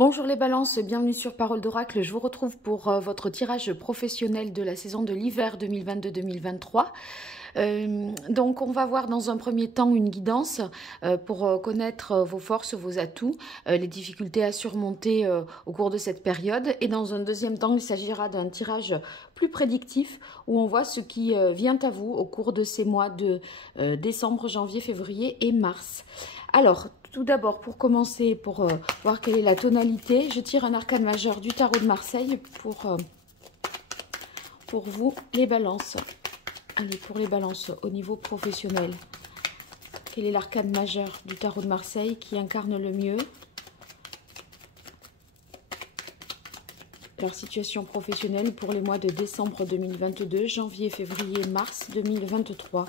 Bonjour les balances, bienvenue sur Parole d'Oracle. Je vous retrouve pour votre tirage professionnel de la saison de l'hiver 2022-2023. Donc on va voir dans un premier temps une guidance pour connaître vos forces, vos atouts, les difficultés à surmonter au cours de cette période. Et dans un deuxième temps, il s'agira d'un tirage plus prédictif où on voit ce qui vient à vous au cours de ces mois de décembre, janvier, février et mars. Alors, tout d'abord, pour commencer, pour voir quelle est la tonalité, je tire un arcane majeur du tarot de Marseille pour vous, les balances. Allez, pour les balances au niveau professionnel. Quel est l'arcane majeur du tarot de Marseille qui incarne le mieux leur situation professionnelle pour les mois de décembre 2022, janvier, février, mars 2023.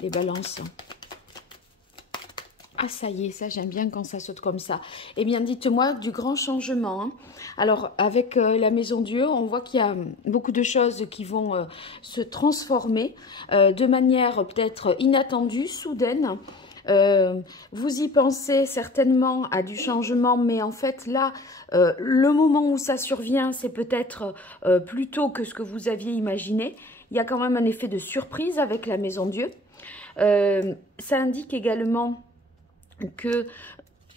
Les balances. Ah, ça y est, ça j'aime bien quand ça saute comme ça. Eh bien, dites-moi du grand changement. Hein. Alors, avec la Maison Dieu, on voit qu'il y a beaucoup de choses qui vont se transformer de manière peut-être inattendue, soudaine. Vous y pensez certainement à du changement, mais en fait là, le moment où ça survient, c'est peut-être plus tôt que ce que vous aviez imaginé. Il y a quand même un effet de surprise avec la Maison Dieu. Ça indique également que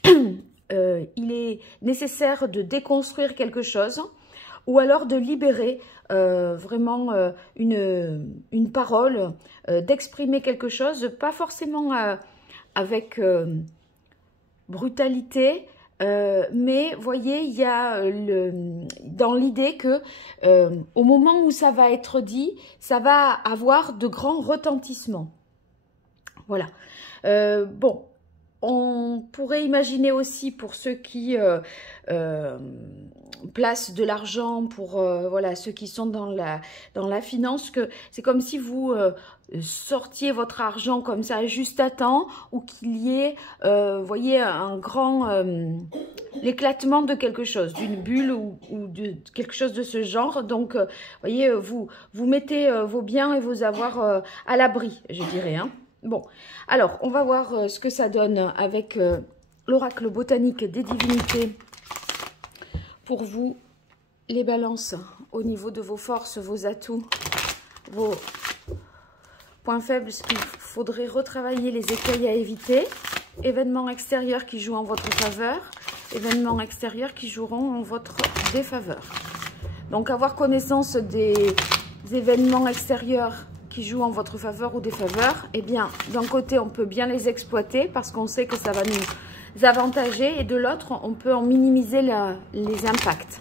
il est nécessaire de déconstruire quelque chose ou alors de libérer vraiment une parole, d'exprimer quelque chose, pas forcément avec brutalité, mais voyez, il y a dans l'idée que au moment où ça va être dit, ça va avoir de grands retentissements. Voilà. Bon. On pourrait imaginer aussi pour ceux qui placent de l'argent, pour voilà, ceux qui sont dans la finance, que c'est comme si vous sortiez votre argent comme ça juste à temps, ou qu'il y ait, voyez, un grand l'éclatement de quelque chose, d'une bulle ou de quelque chose de ce genre. Donc, voyez, vous mettez vos biens et vos avoirs à l'abri, je dirais, hein. Bon, alors, on va voir ce que ça donne avec l'oracle botanique des divinités pour vous, les balances, au niveau de vos forces, vos atouts, vos points faibles, ce qu'il faudrait retravailler, les écueils à éviter, événements extérieurs qui jouent en votre faveur, événements extérieurs qui joueront en votre défaveur. Donc, avoir connaissance des événements extérieurs qui jouent en votre faveur ou défaveur, eh bien, d'un côté, on peut bien les exploiter parce qu'on sait que ça va nous avantager, et de l'autre, on peut en minimiser les impacts.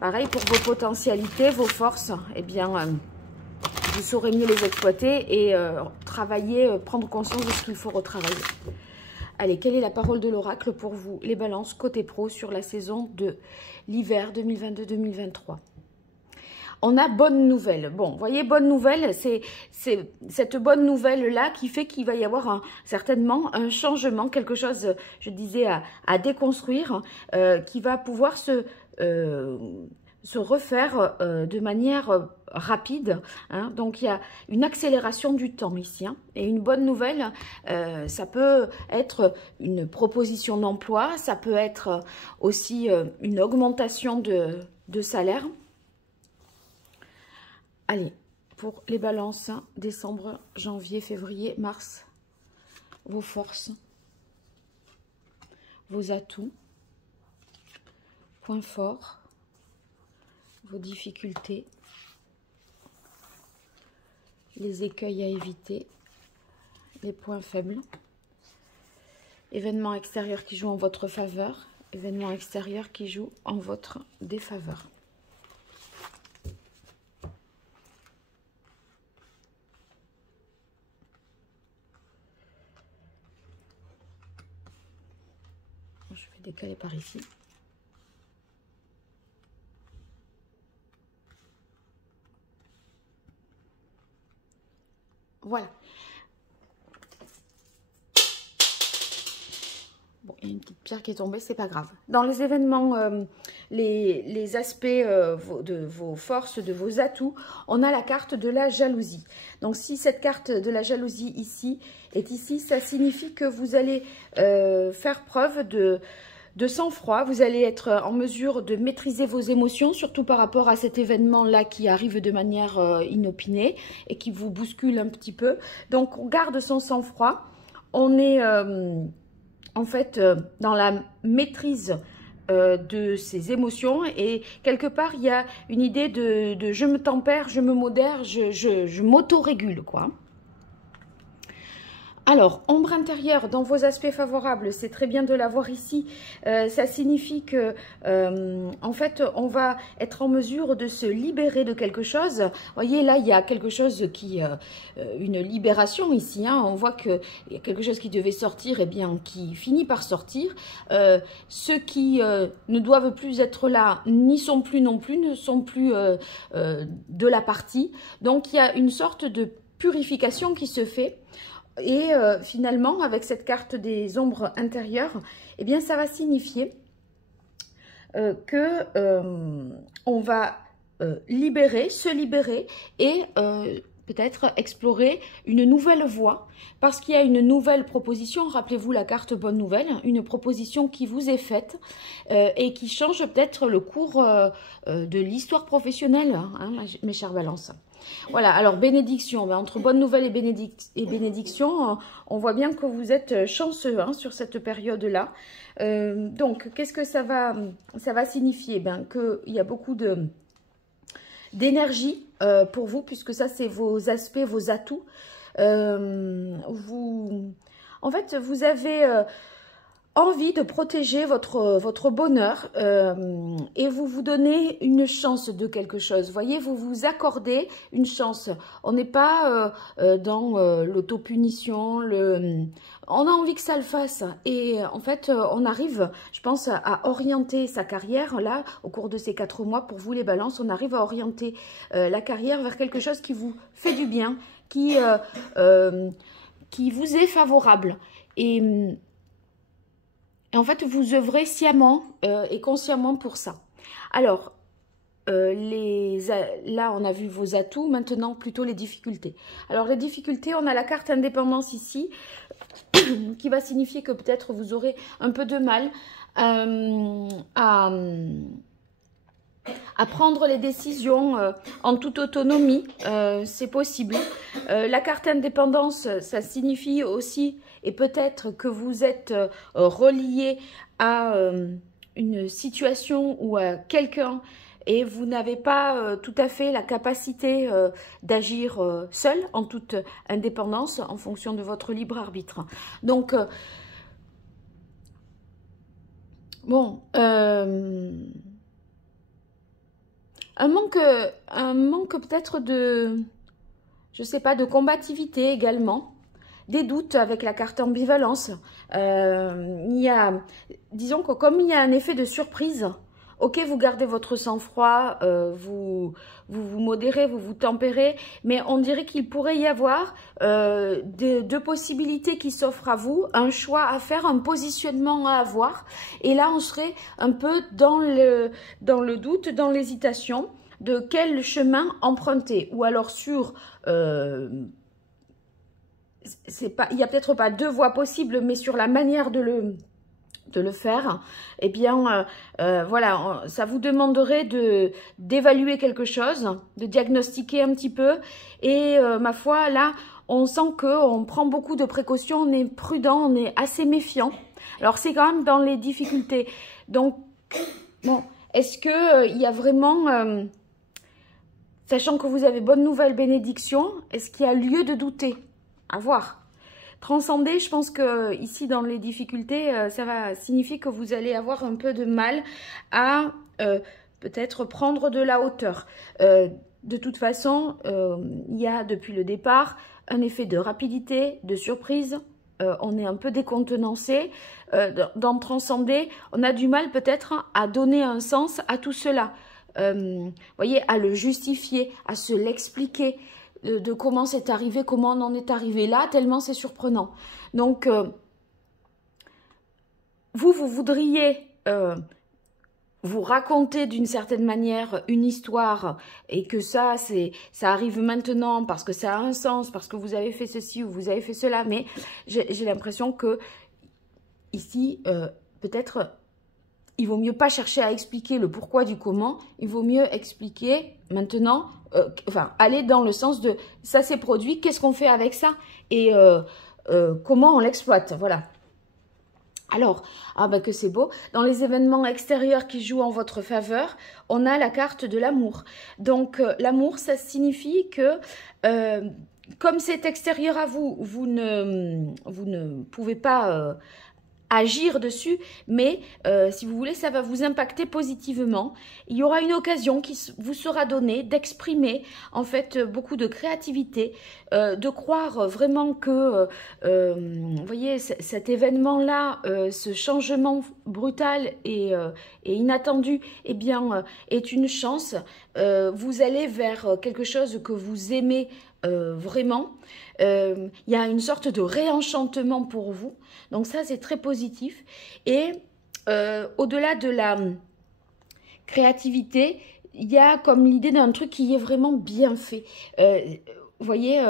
Pareil pour vos potentialités, vos forces, eh bien, vous saurez mieux les exploiter et travailler, prendre conscience de ce qu'il faut retravailler. Allez, quelle est la parole de l'oracle pour vous, les balances, côté pro, sur la saison de l'hiver 2022-2023 ? On a bonne nouvelle. Bon, vous voyez, bonne nouvelle, c'est cette bonne nouvelle-là qui fait qu'il va y avoir certainement un changement, quelque chose, je disais, à déconstruire, qui va pouvoir se refaire de manière rapide. Hein. Donc, il y a une accélération du temps ici. Hein. Et une bonne nouvelle, ça peut être une proposition d'emploi, ça peut être aussi une augmentation de salaire. Allez, pour les balances, décembre, janvier, février, mars, vos forces, vos atouts, points forts, vos difficultés, les écueils à éviter, les points faibles, événements extérieurs qui jouent en votre faveur, événements extérieurs qui jouent en votre défaveur. Je vais décaler par ici. Voilà. Bon, il y a une petite pierre qui est tombée, c'est pas grave. Dans les événements, les aspects de vos forces, de vos atouts, on a la carte de la jalousie. Donc, si cette carte de la jalousie ici est ici, ça signifie que vous allez faire preuve de sang-froid. Vous allez être en mesure de maîtriser vos émotions, surtout par rapport à cet événement-là qui arrive de manière inopinée et qui vous bouscule un petit peu. Donc, on garde son sang-froid. On est en fait dans la maîtrise de ses émotions et quelque part, il y a une idée de je me tempère, je me modère, je m'auto-régule, quoi. Alors, ombre intérieure dans vos aspects favorables, c'est très bien de l'avoir ici. Ça signifie que, en fait, on va être en mesure de se libérer de quelque chose. Vous voyez, là, il y a quelque chose qui, une libération ici. Hein. On voit qu'il y a quelque chose qui devait sortir, et bien, qui finit par sortir. Ceux qui ne doivent plus être là, n'y sont plus non plus, ne sont plus de la partie. Donc, il y a une sorte de purification qui se fait. Et finalement, avec cette carte des ombres intérieures, eh bien, ça va signifier que on va se libérer et peut-être explorer une nouvelle voie parce qu'il y a une nouvelle proposition. Rappelez-vous la carte bonne nouvelle, une proposition qui vous est faite et qui change peut-être le cours de l'histoire professionnelle, hein, mes chères balances. Voilà, alors bénédiction, ben, entre bonne nouvelle et bénédiction, on voit bien que vous êtes chanceux hein, sur cette période-là. Donc, qu'est-ce que ça va signifier? Ben, qu'il y a beaucoup d'énergie pour vous, puisque ça, c'est vos aspects, vos atouts. En fait, vous avez envie de protéger votre bonheur et vous vous donnez une chance de quelque chose. Vous voyez, vous vous accordez une chance. On n'est pas dans l'autopunition, on a envie que ça le fasse. Et en fait, on arrive, je pense, à orienter sa carrière, là, au cours de ces 4 mois, pour vous les balances, on arrive à orienter la carrière vers quelque chose qui vous fait du bien, qui vous est favorable. Et en fait, vous œuvrez sciemment et consciemment pour ça. Alors, là, on a vu vos atouts, maintenant plutôt les difficultés. Alors, les difficultés, on a la carte indépendance ici, qui va signifier que peut-être vous aurez un peu de mal à prendre les décisions en toute autonomie, c'est possible. La carte indépendance, ça signifie aussi, et peut-être que vous êtes relié à une situation ou à quelqu'un et vous n'avez pas tout à fait la capacité d'agir seul en toute indépendance en fonction de votre libre arbitre. Donc, bon... Un manque peut-être de, je sais pas, de combativité également, des doutes avec la carte ambivalence. Disons que comme il y a un effet de surprise, ok, vous gardez votre sang-froid, vous modérez, vous tempérez, mais on dirait qu'il pourrait y avoir deux possibilités qui s'offrent à vous, un choix à faire, un positionnement à avoir, et là on serait un peu dans le doute, dans l'hésitation de quel chemin emprunter, ou alors sur... il n'y a peut-être pas 2 voies possibles, mais sur la manière de le faire, eh bien, voilà, ça vous demanderait d'évaluer quelque chose, de diagnostiquer un petit peu. Et ma foi, là, on sent qu'on prend beaucoup de précautions, on est prudent, on est assez méfiant. Alors, c'est quand même dans les difficultés. Donc, bon, est-ce qu'il y a vraiment, sachant que vous avez bonne nouvelle, bénédiction, est-ce qu'il y a lieu de douter? À voir. Transcender, je pense que ici dans les difficultés, ça va signifier que vous allez avoir un peu de mal à peut-être prendre de la hauteur. De toute façon, il y a depuis le départ un effet de rapidité, de surprise. On est un peu décontenancé. Dans transcender, on a du mal peut-être à donner un sens à tout cela. Voyez, à le justifier, à se l'expliquer. De comment c'est arrivé, comment on en est arrivé là, tellement c'est surprenant. Donc, vous voudriez vous raconter d'une certaine manière une histoire et que ça arrive maintenant parce que ça a un sens, parce que vous avez fait ceci ou vous avez fait cela, mais j'ai l'impression que ici, peut-être il vaut mieux pas chercher à expliquer le pourquoi du comment, il vaut mieux expliquer maintenant, enfin, aller dans le sens de ça s'est produit, qu'est-ce qu'on fait avec ça et comment on l'exploite, voilà. Alors, ah bah que c'est beau, dans les événements extérieurs qui jouent en votre faveur, on a la carte de l'amour. Donc, l'amour, ça signifie que, comme c'est extérieur à vous, vous ne pouvez pas agir dessus, mais si vous voulez, ça va vous impacter positivement. Il y aura une occasion qui vous sera donnée d'exprimer en fait beaucoup de créativité, de croire vraiment que, vous voyez, cet événement-là, ce changement brutal et inattendu, eh bien, est une chance. Vous allez vers quelque chose que vous aimez vraiment. Il y a une sorte de réenchantement pour vous. Donc ça, c'est très positif. Et au-delà de la créativité, il y a comme l'idée d'un truc qui est vraiment bien fait. Vous voyez,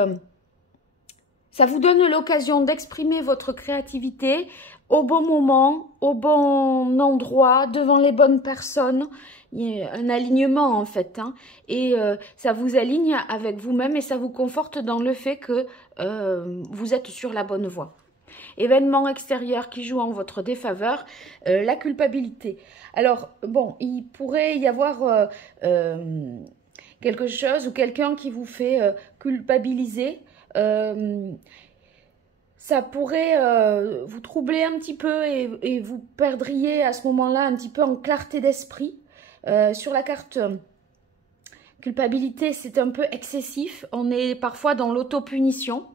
ça vous donne l'occasion d'exprimer votre créativité au bon moment, au bon endroit, devant les bonnes personnes. Il y a un alignement en fait, hein, et ça vous aligne avec vous-même et ça vous conforte dans le fait que vous êtes sur la bonne voie. Événement extérieur qui joue en votre défaveur, la culpabilité. Alors, bon, il pourrait y avoir quelque chose ou quelqu'un qui vous fait culpabiliser. Ça pourrait vous troubler un petit peu et vous perdriez à ce moment-là un petit peu en clarté d'esprit. Sur la carte culpabilité, c'est un peu excessif. On est parfois dans l'autopunition.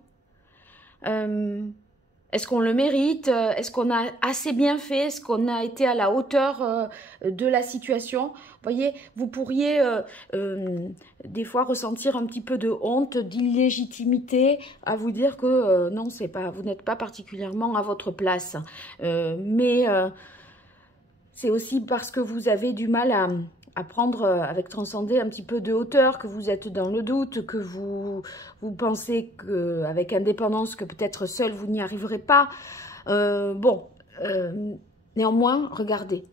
Est-ce qu'on le mérite? Est-ce qu'on a assez bien fait? Est-ce qu'on a été à la hauteur de la situation? Vous voyez, vous pourriez des fois ressentir un petit peu de honte, d'illégitimité, à vous dire que non, c'est pas, vous n'êtes pas particulièrement à votre place. Mais c'est aussi parce que vous avez du mal à prendre avec transcender un petit peu de hauteur, que vous êtes dans le doute, que vous pensez qu'avec indépendance, que peut-être seul vous n'y arriverez pas. Néanmoins, regardez,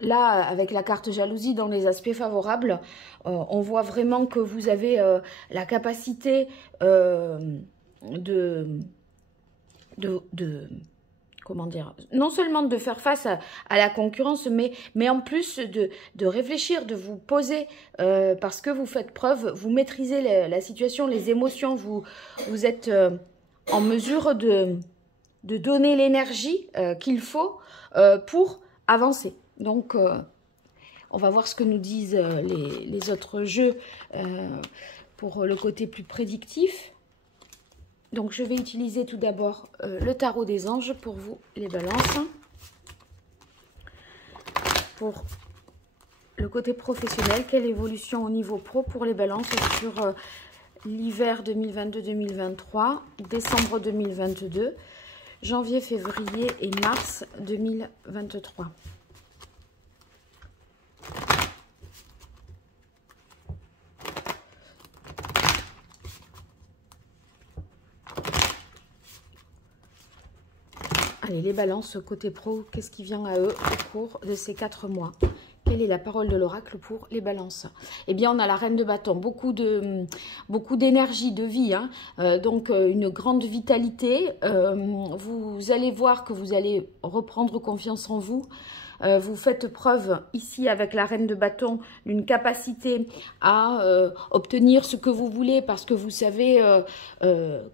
là, avec la carte jalousie dans les aspects favorables, on voit vraiment que vous avez la capacité comment dire, non seulement de faire face à la concurrence, mais en plus de réfléchir, de vous poser, parce que vous faites preuve, vous maîtrisez la situation, les émotions, vous êtes en mesure de donner l'énergie qu'il faut pour avancer. Donc, on va voir ce que nous disent les autres jeux pour le côté plus prédictif. Donc, je vais utiliser tout d'abord le tarot des anges pour vous, les balances. Pour le côté professionnel, quelle évolution au niveau pro pour les balances sur l'hiver 2022-2023, décembre 2022, janvier, février et mars 2023. Allez, les balances, côté pro, qu'est-ce qui vient à eux au cours de ces 4 mois? Quelle est la parole de l'oracle pour les balances? Eh bien, on a la reine de bâton, beaucoup d'énergie, de vie, hein, donc une grande vitalité. Vous allez voir que vous allez reprendre confiance en vous. Vous faites preuve ici avec la reine de bâton d'une capacité à obtenir ce que vous voulez parce que vous savez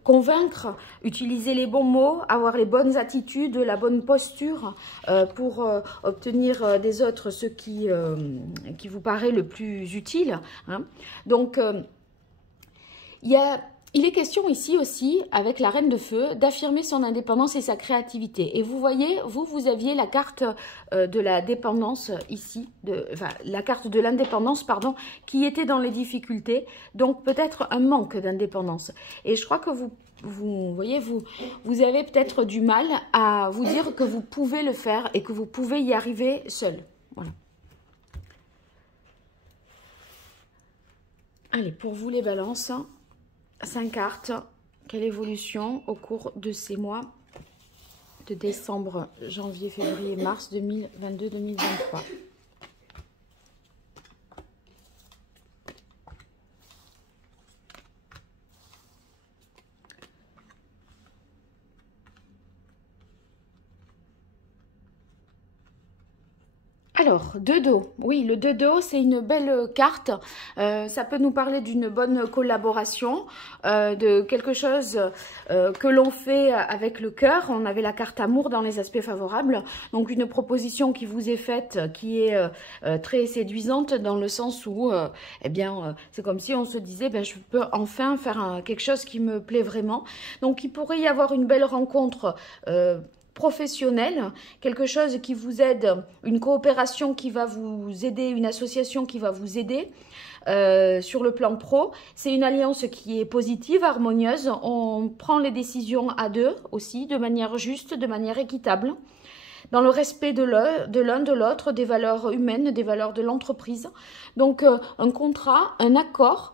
convaincre, utiliser les bons mots, avoir les bonnes attitudes, la bonne posture pour obtenir des autres ce qui vous paraît le plus utile, hein. Donc, il est question ici aussi, avec la reine de feu, d'affirmer son indépendance et sa créativité. Et vous voyez, vous aviez la carte de la dépendance ici, enfin, la carte de l'indépendance, pardon, qui était dans les difficultés. Donc, peut-être un manque d'indépendance. Et je crois que vous voyez, vous avez peut-être du mal à vous dire que vous pouvez le faire et que vous pouvez y arriver seul. Voilà. Allez, pour vous les balances, 5 cartes. Quelle évolution au cours de ces mois de décembre, janvier, février, mars 2022-2023. Alors, deux dos. Oui, le deux dos, c'est une belle carte. Ça peut nous parler d'une bonne collaboration, de quelque chose que l'on fait avec le cœur. On avait la carte amour dans les aspects favorables. Donc, une proposition qui vous est faite, qui est très séduisante dans le sens où, eh bien, c'est comme si on se disait, ben, je peux enfin faire quelque chose qui me plaît vraiment. Donc, il pourrait y avoir une belle rencontre professionnel, quelque chose qui vous aide, une coopération qui va vous aider, une association qui va vous aider sur le plan pro. C'est une alliance qui est positive, harmonieuse. On prend les décisions à deux aussi, de manière juste, de manière équitable, dans le respect de l'un, de l'autre, des valeurs humaines, des valeurs de l'entreprise. Donc un contrat, un accord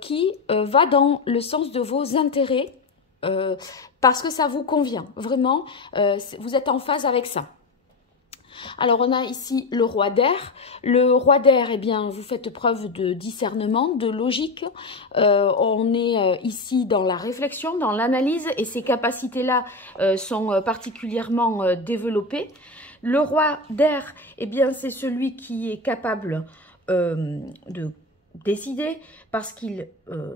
qui va dans le sens de vos intérêts, parce que ça vous convient, vraiment, vous êtes en phase avec ça. Alors, on a ici le roi d'air. Le roi d'air, eh bien, vous faites preuve de discernement, de logique. On est ici dans la réflexion, dans l'analyse, et ces capacités-là sont particulièrement développées. Le roi d'air, eh bien, c'est celui qui est capable de décider, parce qu'il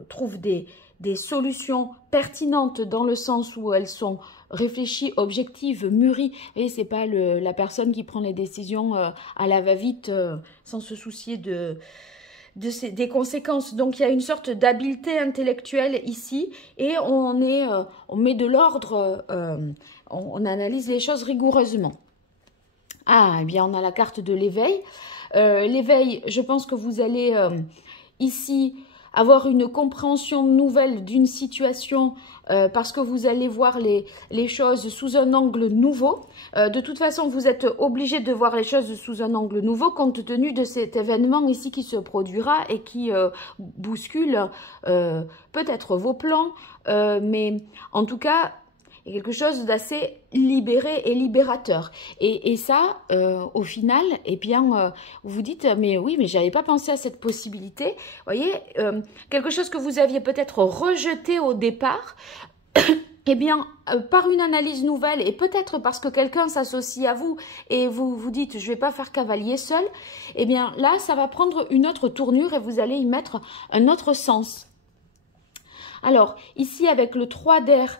trouve des solutions pertinentes dans le sens où elles sont réfléchies, objectives, mûries. Et c'est pas la personne qui prend les décisions à la va-vite sans se soucier des conséquences. Donc il y a une sorte d'habileté intellectuelle ici et on met de l'ordre, on analyse les choses rigoureusement. Ah, eh bien on a la carte de l'éveil. L'éveil, je pense que vous allez ici avoir une compréhension nouvelle d'une situation parce que vous allez voir les choses sous un angle nouveau. De toute façon, vous êtes obligé de voir les choses sous un angle nouveau compte tenu de cet événement ici qui se produira et qui bouscule peut-être vos plans, mais en tout cas, quelque chose d'assez libéré et libérateur. Et ça, au final, eh bien, vous vous dites, mais oui, mais j'avais pas pensé à cette possibilité. Vous voyez, quelque chose que vous aviez peut-être rejeté au départ, eh bien, par une analyse nouvelle, et peut-être parce que quelqu'un s'associe à vous, et vous vous dites, je vais pas faire cavalier seul, eh bien, là, ça va prendre une autre tournure, et vous allez y mettre un autre sens. Alors, ici, avec le 3 d'air,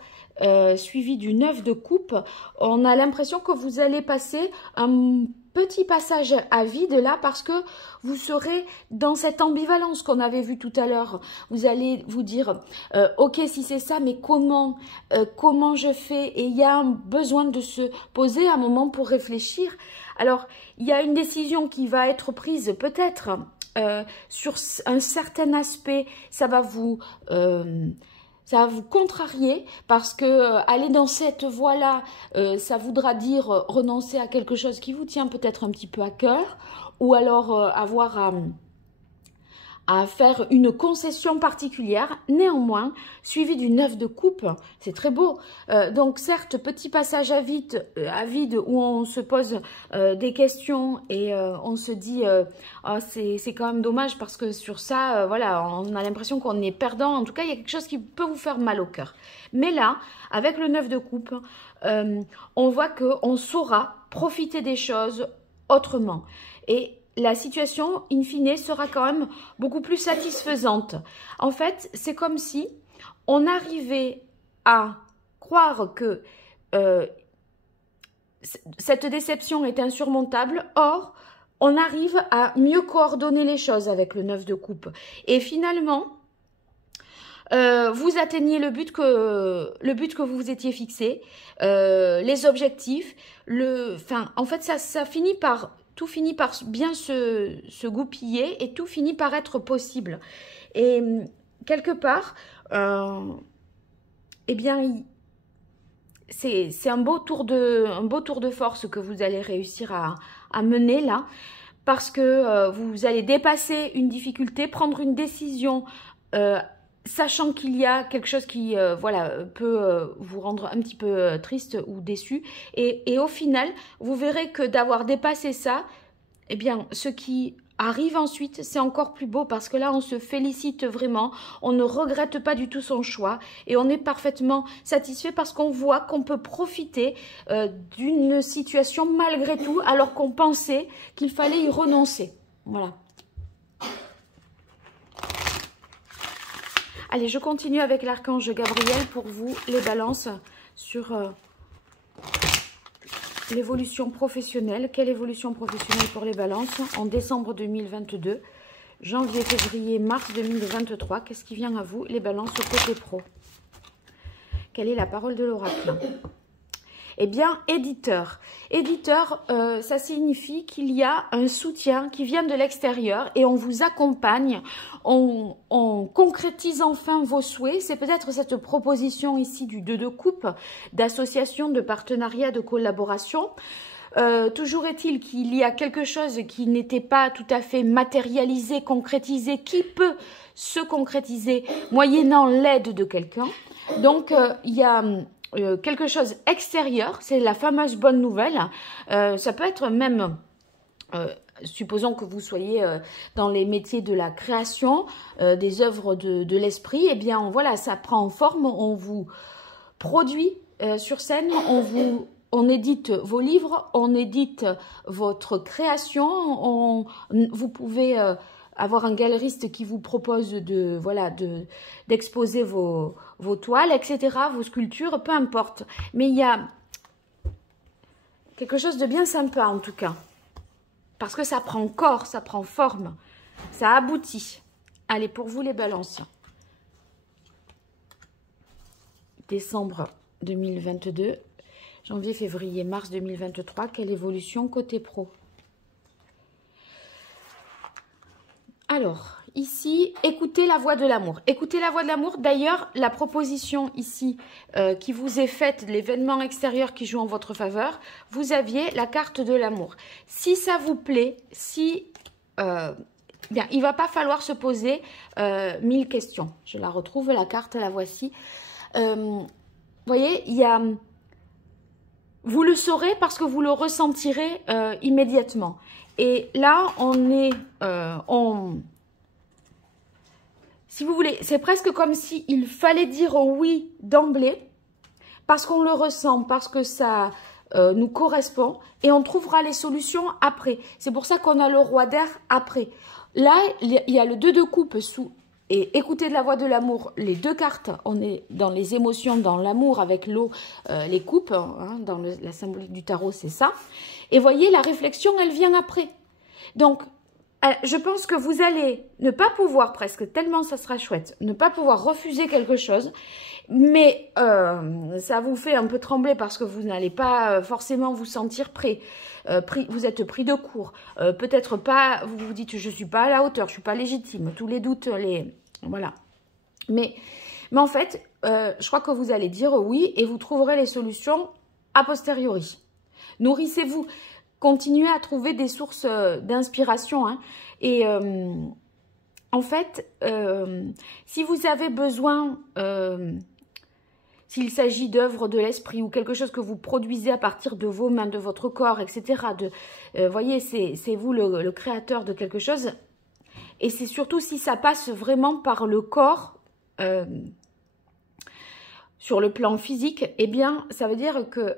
suivi du 9 de coupe, on a l'impression que vous allez passer un petit passage à vide là parce que vous serez dans cette ambivalence qu'on avait vue tout à l'heure. Vous allez vous dire ok si c'est ça mais comment je fais, et il y a un besoin de se poser un moment pour réfléchir. Alors il y a une décision qui va être prise peut-être sur un certain aspect, ça va vous contrarier parce que aller dans cette voie-là, ça voudra dire renoncer à quelque chose qui vous tient peut-être un petit peu à cœur, ou alors avoir à faire une concession particulière, néanmoins, suivi du 9 de coupe, c'est très beau. Donc certes, petit passage à vide où on se pose des questions et on se dit oh, c'est quand même dommage parce que sur ça, voilà, on a l'impression qu'on est perdant. En tout cas, il y a quelque chose qui peut vous faire mal au cœur. Mais là, avec le 9 de coupe, on voit qu'on saura profiter des choses autrement. Et la situation, in fine, sera quand même beaucoup plus satisfaisante. En fait, c'est comme si on arrivait à croire que cette déception est insurmontable. Or, on arrive à mieux coordonner les choses avec le 9 de coupe. Et finalement, vous atteignez le but que vous vous étiez fixé, les objectifs. En fait, ça finit par... Tout finit par bien se goupiller et tout finit par être possible. Et quelque part, eh bien, c'est un beau tour de force que vous allez réussir à mener là, parce que vous allez dépasser une difficulté, prendre une décision sachant qu'il y a quelque chose qui voilà, peut vous rendre un petit peu triste ou déçu. Et au final, vous verrez que d'avoir dépassé ça, eh bien, ce qui arrive ensuite, c'est encore plus beau parce que là, on se félicite vraiment, on ne regrette pas du tout son choix et on est parfaitement satisfait parce qu'on voit qu'on peut profiter d'une situation malgré tout alors qu'on pensait qu'il fallait y renoncer. Voilà. Allez, je continue avec l'archange Gabriel pour vous, les balances, sur l'évolution professionnelle. Quelle évolution professionnelle pour les balances en décembre 2022, janvier, février, mars 2023? Qu'est-ce qui vient à vous, les balances, côté pro? Quelle est la parole de l'oracle? Eh bien, éditeur. Éditeur, ça signifie qu'il y a un soutien qui vient de l'extérieur et on vous accompagne, on concrétise enfin vos souhaits. C'est peut-être cette proposition ici du 2 de coupe, d'association, de partenariat, de collaboration. Toujours est-il qu'il y a quelque chose qui n'était pas tout à fait matérialisé, concrétisé, qui peut se concrétiser moyennant l'aide de quelqu'un. Donc, il y a quelque chose extérieur, c'est la fameuse bonne nouvelle. Ça peut être même, supposons que vous soyez dans les métiers de la création, des œuvres de l'esprit, eh bien voilà, ça prend forme, on vous produit sur scène, on édite vos livres, on édite votre création, vous pouvez avoir un galeriste qui vous propose d'exposer vos toiles, etc., vos sculptures, peu importe. Mais il y a quelque chose de bien sympa en tout cas. Parce que ça prend corps, ça prend forme, ça aboutit. Allez, pour vous les balances. Décembre 2022, janvier, février, mars 2023, quelle évolution côté pro? Alors, ici, écoutez la voix de l'amour. Écoutez la voix de l'amour. D'ailleurs, la proposition ici qui vous est faite, l'événement extérieur qui joue en votre faveur, vous aviez la carte de l'amour. Si ça vous plaît, bien, il ne va pas falloir se poser 1000 questions. Je la retrouve, la carte, la voici. Vous voyez, vous le saurez parce que vous le ressentirez immédiatement. Et là, si vous voulez, c'est presque comme s'il fallait dire oui d'emblée, parce qu'on le ressent, parce que ça nous correspond, et on trouvera les solutions après. C'est pour ça qu'on a le roi d'air après. Là, il y a le 2 de coupe et écoutez de la voix de l'amour, les deux cartes, on est dans les émotions, dans l'amour avec l'eau, les coupes, hein, dans la symbolique du tarot, c'est ça. Et voyez, la réflexion, elle vient après. Donc, je pense que vous allez ne pas pouvoir, presque tellement ça sera chouette, ne pas pouvoir refuser quelque chose, mais ça vous fait un peu trembler parce que vous n'allez pas forcément vous sentir prêt. Vous êtes pris de court. Peut-être pas, vous vous dites, je ne suis pas à la hauteur, je ne suis pas légitime. Tous les doutes, voilà. Mais en fait, je crois que vous allez dire oui et vous trouverez les solutions a posteriori. Nourrissez-vous. Continuez à trouver des sources d'inspiration. Hein. Et en fait, si vous avez besoin, s'il s'agit d'œuvres de l'esprit ou quelque chose que vous produisez à partir de vos mains, de votre corps, etc. Voyez, c'est vous le créateur de quelque chose. Et c'est surtout si ça passe vraiment par le corps, sur le plan physique, eh bien, ça veut dire que,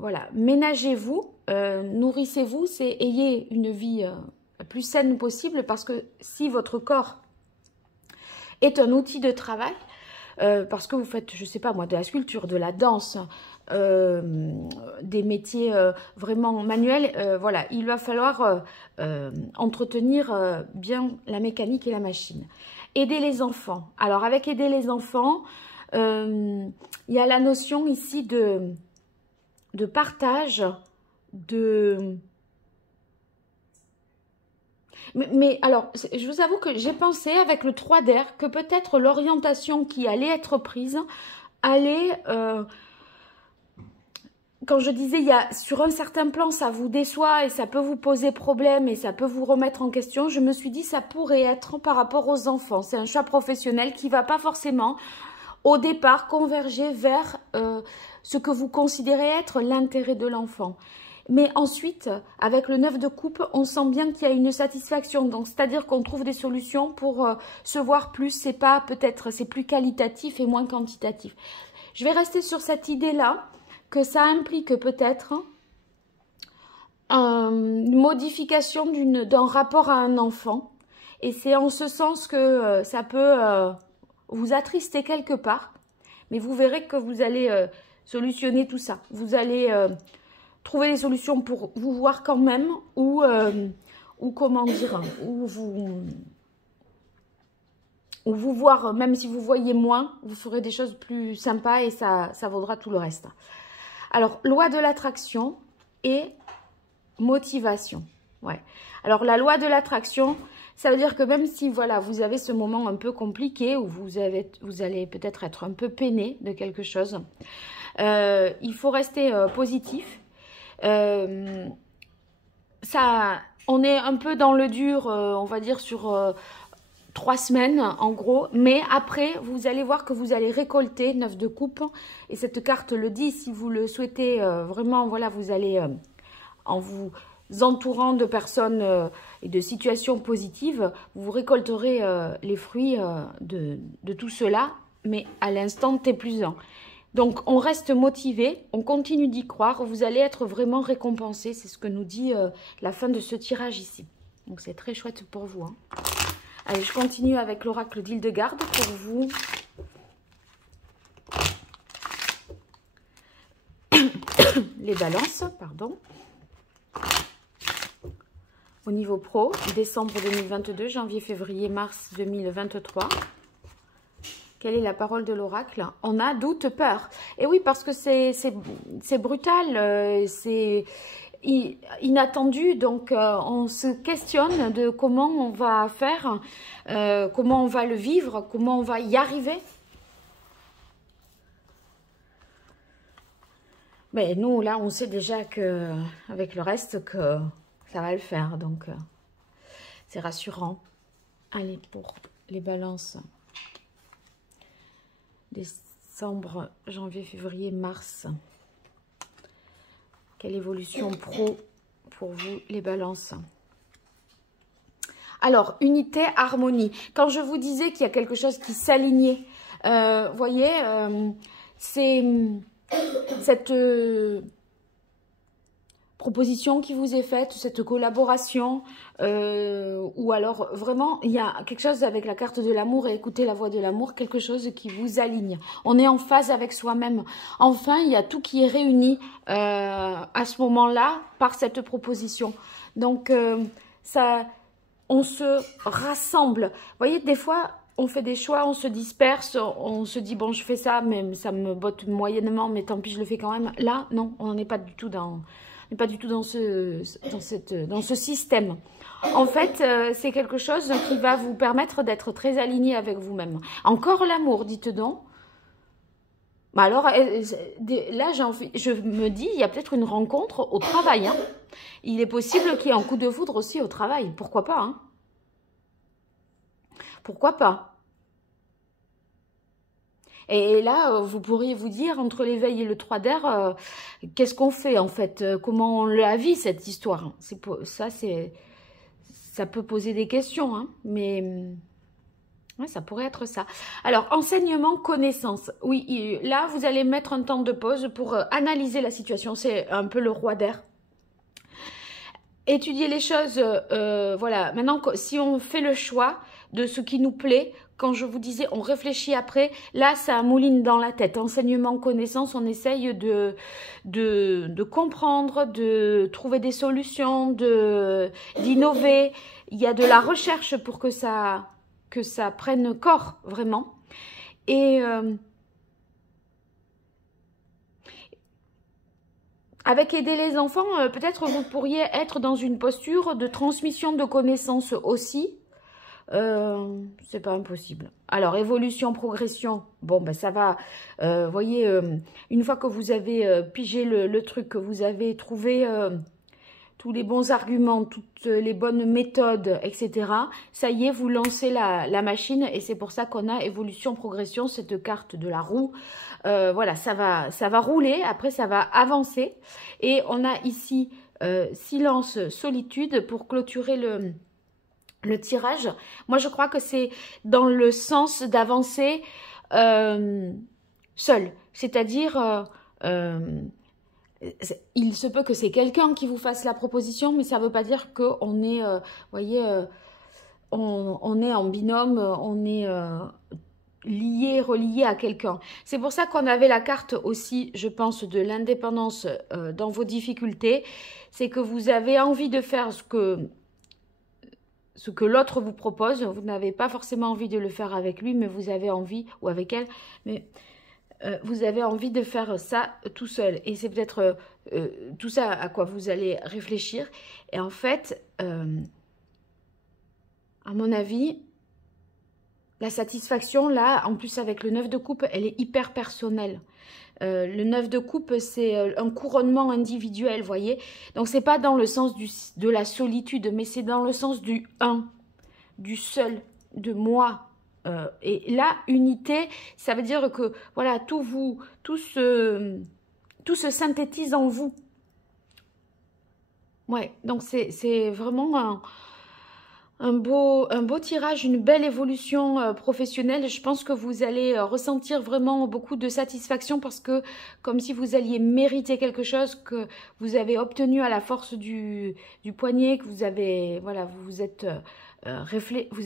voilà, ménagez-vous, nourrissez-vous, ayez une vie la plus saine possible, parce que si votre corps est un outil de travail, parce que vous faites, je ne sais pas moi, de la sculpture, de la danse, des métiers vraiment manuels, voilà, il va falloir entretenir bien la mécanique et la machine. Aider les enfants. Alors, avec aider les enfants, il y a la notion ici de partage, Mais alors, je vous avoue que j'ai pensé avec le 3 d'air que peut-être l'orientation qui allait être prise allait quand je disais, il y a, sur un certain plan, ça vous déçoit et ça peut vous poser problème et ça peut vous remettre en question, je me suis dit, ça pourrait être par rapport aux enfants. C'est un choix professionnel qui ne va pas forcément, au départ, converger vers ce que vous considérez être l'intérêt de l'enfant. Mais ensuite, avec le 9 de coupe, on sent bien qu'il y a une satisfaction. Donc, c'est-à-dire qu'on trouve des solutions pour se voir plus. C'est pas peut-être, c'est plus qualitatif et moins quantitatif. Je vais rester sur cette idée-là, que ça implique peut-être une modification d'un rapport à un enfant. Et c'est en ce sens que ça peut vous attrister quelque part. Mais vous verrez que vous allez solutionner tout ça. Vous allez trouver des solutions pour vous voir quand même ou comment dire, ou vous voir, même si vous voyez moins, vous ferez des choses plus sympas et ça vaudra tout le reste. Alors, loi de l'attraction et motivation. Ouais. Alors, la loi de l'attraction, ça veut dire que même si voilà, vous avez ce moment un peu compliqué où vous allez peut-être être un peu peiné de quelque chose, il faut rester positif. On est un peu dans le dur, on va dire sur 3 semaines en gros, mais après vous allez voir que vous allez récolter 9 de coupe et cette carte le dit, si vous le souhaitez vraiment, voilà, vous allez en vous entourant de personnes et de situations positives, vous récolterez les fruits de tout cela, mais à l'instant T+1. Donc, on reste motivé, on continue d'y croire, vous allez être vraiment récompensé. C'est ce que nous dit la fin de ce tirage ici. Donc, c'est très chouette pour vous. Hein. Allez, je continue avec l'oracle d'Hildegarde pour vous. Les balances, pardon. Au niveau pro, décembre 2022, janvier, février, mars 2023. Quelle est la parole de l'oracle? On a doute, peur. Et oui, parce que c'est brutal, c'est inattendu. Donc, on se questionne de comment on va faire, comment on va le vivre, comment on va y arriver. Mais nous, là, on sait déjà que avec le reste, que ça va le faire. Donc, c'est rassurant. Allez, pour les balances. Décembre, janvier, février, mars. Quelle évolution pro pour vous, les balances? Alors, unité, harmonie. Quand je vous disais qu'il y a quelque chose qui s'alignait, voyez, c'est cette proposition qui vous est faite, cette collaboration, ou alors vraiment, il y a quelque chose avec la carte de l'amour et écouter la voix de l'amour, quelque chose qui vous aligne. On est en phase avec soi-même. Enfin, il y a tout qui est réuni à ce moment-là par cette proposition. Donc, on se rassemble. Vous voyez, des fois, on fait des choix, on se disperse, on se dit, bon, je fais ça, mais ça me botte moyennement, mais tant pis, je le fais quand même. Là, non, on n'est pas du tout dans... On n'est pas du tout dans ce système. En fait, c'est quelque chose qui va vous permettre d'être très aligné avec vous-même. Encore l'amour, dites donc. Bah alors, là, je me dis, il y a peut-être une rencontre au travail. Hein. Il est possible qu'il y ait un coup de foudre aussi au travail. Pourquoi pas, hein? Pourquoi pas? Et là, vous pourriez vous dire, entre l'éveil et le 3 d'air, qu'est-ce qu'on fait en fait? Comment on la vit cette histoire? Ça peut poser des questions, hein, mais ouais, ça pourrait être ça. Alors, enseignement, connaissance. Oui, là, vous allez mettre un temps de pause pour analyser la situation. C'est un peu le roi d'air. Étudier les choses, voilà. Maintenant, si on fait le choix de ce qui nous plaît, quand je vous disais, on réfléchit après, là, ça mouline dans la tête. Enseignement, connaissance, on essaye de comprendre, de trouver des solutions, d'innover. Il y a de la recherche pour que ça prenne corps, vraiment. Et avec aider les enfants, peut-être vous pourriez être dans une posture de transmission de connaissances aussi. c'est pas impossible. Alors, évolution, progression, bon, ben ça va, voyez, une fois que vous avez pigé le truc, que vous avez trouvé tous les bons arguments, toutes les bonnes méthodes, etc., ça y est, vous lancez la machine, et c'est pour ça qu'on a évolution, progression, cette carte de la roue. Voilà, ça va rouler, après ça va avancer, et on a ici silence, solitude, pour clôturer le tirage. Moi, je crois que c'est dans le sens d'avancer seul. C'est-à-dire, il se peut que c'est quelqu'un qui vous fasse la proposition, mais ça ne veut pas dire qu'on est, voyez, on est en binôme, on est lié, relié à quelqu'un. C'est pour ça qu'on avait la carte aussi, je pense, de l'indépendance dans vos difficultés. C'est que vous avez envie de faire ce que l'autre vous propose. Vous n'avez pas forcément envie de le faire avec lui, mais vous avez envie, ou avec elle, mais vous avez envie de faire ça tout seul. Et c'est peut-être tout ça à quoi vous allez réfléchir. Et en fait, à mon avis, la satisfaction, là, en plus avec le 9 de coupe, elle est hyper personnelle. Le 9 de coupe, c'est un couronnement individuel, vous voyez. Donc, c'est pas dans le sens de la solitude, mais c'est dans le sens du un, du seul, de moi. Et là, unité, ça veut dire que, voilà, tout se synthétise en vous. Ouais, donc c'est vraiment un beau tirage, une belle évolution professionnelle. Je pense que vous allez ressentir vraiment beaucoup de satisfaction parce que comme si vous alliez mériter quelque chose que vous avez obtenu à la force du poignet, que vous avez, voilà, vous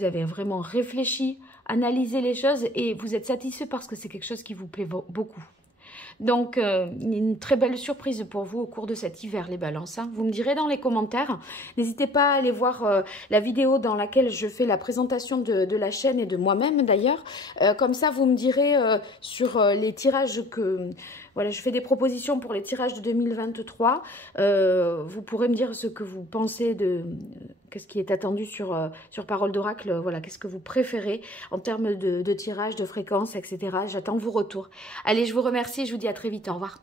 avez vraiment réfléchi, analysé les choses et vous êtes satisfait parce que c'est quelque chose qui vous plaît beaucoup. Donc, une très belle surprise pour vous au cours de cet hiver, les balances. Hein. Vous me direz dans les commentaires. N'hésitez pas à aller voir la vidéo dans laquelle je fais la présentation de la chaîne et de moi-même d'ailleurs. Comme ça, vous me direz sur les tirages que... Voilà, je fais des propositions pour les tirages de 2023. Vous pourrez me dire ce que vous pensez de... Qu'est-ce qui est attendu sur Parole d'Oracle. Voilà, qu'est-ce que vous préférez en termes de tirage, de fréquence, etc. J'attends vos retours. Allez, je vous remercie. Je vous dis à très vite. Au revoir.